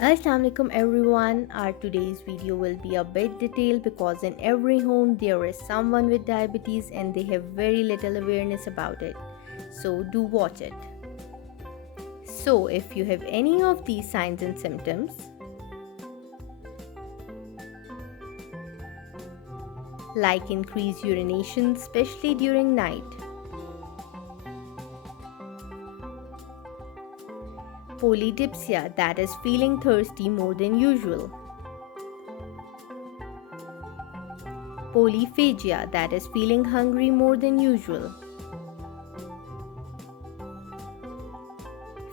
Assalamualaikum everyone. Our today's video will be a bit detailed because in every home there is someone with diabetes and they have very little awareness about it. So do watch it. So if you have any of these signs and symptoms, like increased urination especially during night, polydipsia, that is feeling thirsty more than usual, polyphagia, that is feeling hungry more than usual,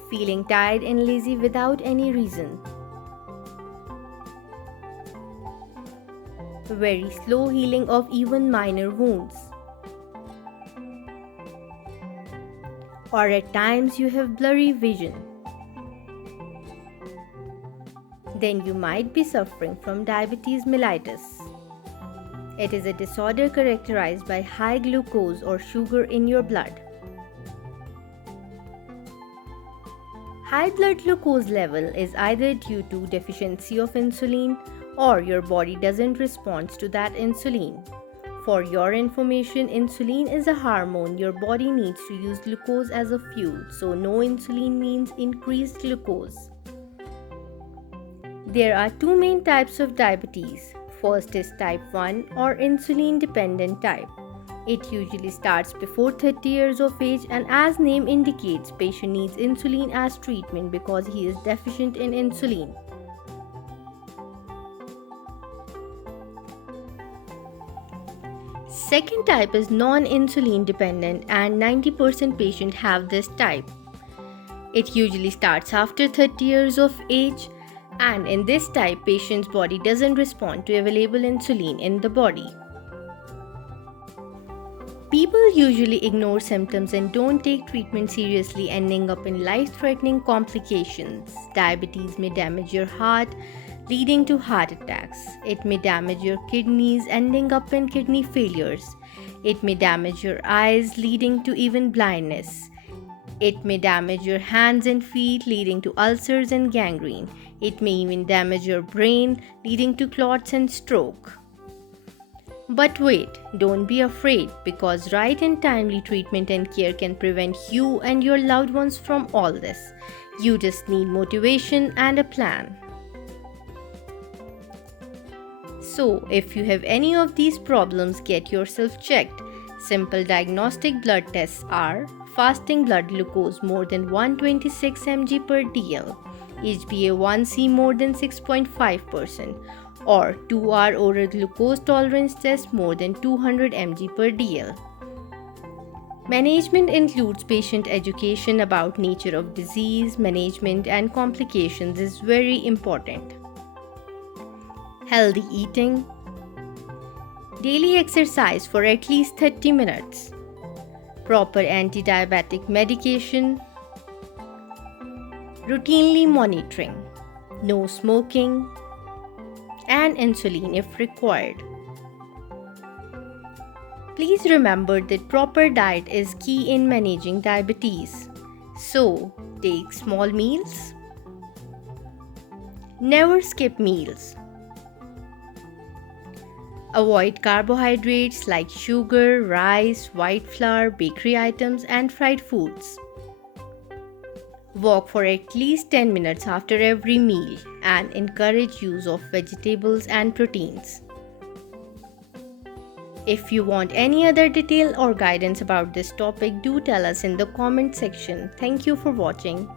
feeling tired and lazy without any reason, very slow healing of even minor wounds, or at times you have blurry vision, then you might be suffering from diabetes mellitus. It is a disorder characterized by high glucose or sugar in your blood. High blood glucose level is either due to deficiency of insulin or your body doesn't respond to that insulin. For your information, insulin is a hormone your body needs to use glucose as a fuel, so no insulin means increased glucose. There are two main types of diabetes. First is type 1 or insulin dependent type. It usually starts before 30 years of age, and as name indicates, patient needs insulin as treatment because he is deficient in insulin. Second type is non-insulin dependent, and 90% patients have this type. It usually starts after 30 years of age, and in this type, patient's body doesn't respond to available insulin in the body. People usually ignore symptoms and don't take treatment seriously, ending up in life-threatening complications. Diabetes may damage your heart, leading to heart attacks. It may damage your kidneys, ending up in kidney failures. It may damage your eyes, leading to even blindness. It may damage your hands and feet, leading to ulcers and gangrene. It may even damage your brain, leading to clots and stroke. But wait, don't be afraid, because right and timely treatment and care can prevent you and your loved ones from all this. You just need motivation and a plan. So, if you have any of these problems, get yourself checked. Simple diagnostic blood tests are fasting blood glucose more than 126 mg per dl, HbA1c more than 6.5%, or 2-hour oral glucose tolerance test more than 200 mg per dl. Management includes patient education about nature of disease, management and complications is very important. Healthy eating, daily exercise for at least 30 minutes, proper anti-diabetic medication, routinely monitoring, no smoking, and insulin if required. Please remember that proper diet is key in managing diabetes. So, take small meals. Never skip meals. Avoid carbohydrates like sugar, rice, white flour, bakery items, and fried foods. Walk for at least 10 minutes after every meal and encourage use of vegetables and proteins. If you want any other detail or guidance about this topic, do tell us in the comment section. Thank you for watching.